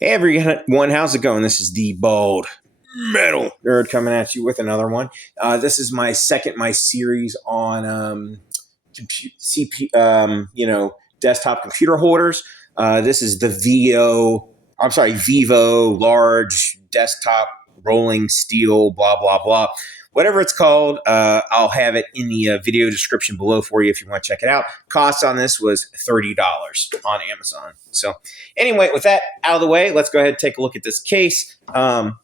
Hey everyone, how's it going? This is the Bald Metal Nerd coming at you with another one. This is my second series on desktop computer holders. This is the Vivo large desktop rolling steel, blah blah blah. Whatever it's called, I'll have it in the video description below for you if you want to check it out. Cost on this was $30 on Amazon. So anyway, with that out of the way, let's go ahead and take a look at this case.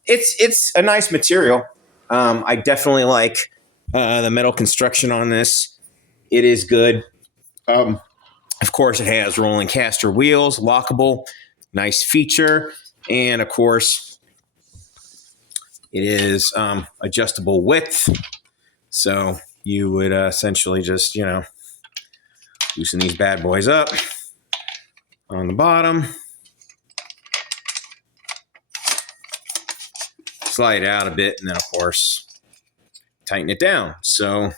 It's a nice material. I definitely like the metal construction on this. It is good. Of course, it has rolling caster wheels, lockable, nice feature. And of course, it is adjustable width. So you would essentially just, loosen these bad boys up on the bottom. Slide it out a bit, and then, of course, tighten it down. So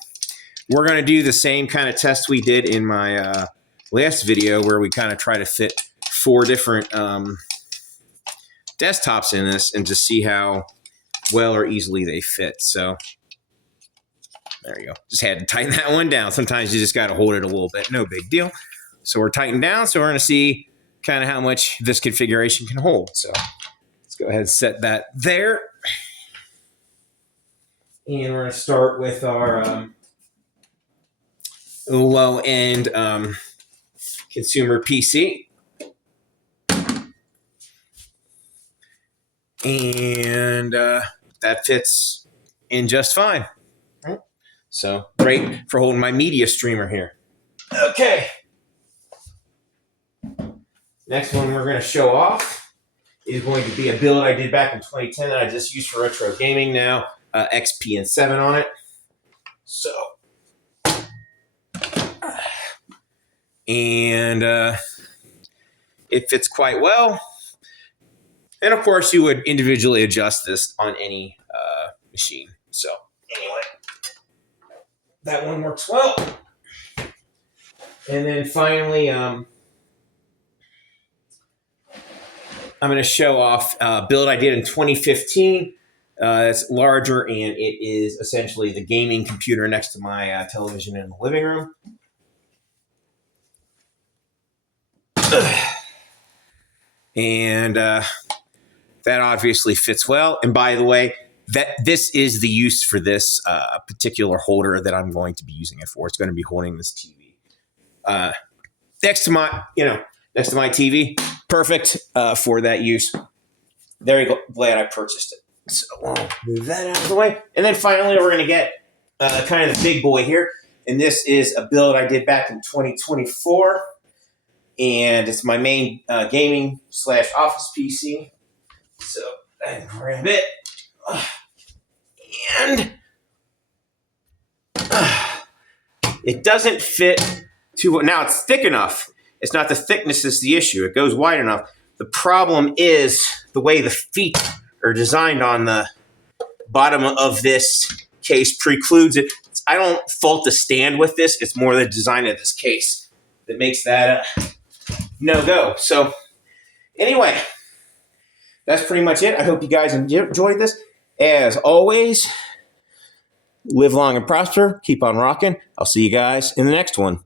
we're going to do the same kind of test we did in my last video where we kind of try to fit 4 different desktops in this and just see how well or easily they fit. So there you go. Just had to tighten that one down. Sometimes you just got to hold it a little bit. No big deal. So we're tightened down. So we're going to see kind of how much this configuration can hold. So let's go ahead and set that there. And we're going to start with our low-end consumer PC. And that fits in just fine. Right? So great for holding my media streamer here. Okay. Next one we're going to show off is going to be a build I did back in 2010 that I just used for retro gaming now. XP and 7 on it. So, and it fits quite well. And of course, you would individually adjust this on any machine. So anyway, that one works well. And then finally, I'm going to show off a build I did in 2015. It's larger, and it is essentially the gaming computer next to my television in the living room. And that obviously fits well. And by the way, this is the use for this particular holder that I'm going to be using it for. It's going to be holding this TV next to my TV. Perfect for that use. There you go. Glad I purchased it. So we'll move that out of the way. And then finally, we're going to get kind of the big boy here. And this is a build I did back in 2024. And it's my main gaming / office PC. So I can grab it. And it doesn't fit too. Now it's thick enough. It's not the thickness that's the issue. It goes wide enough. The problem is the way the feet are designed on the bottom of this case precludes it. I don't fault the stand with this. It's more the design of this case that makes that no-go. So anyway, that's pretty much it. I hope you guys enjoyed this. As always, live long and prosper. Keep on rocking. I'll see you guys in the next one.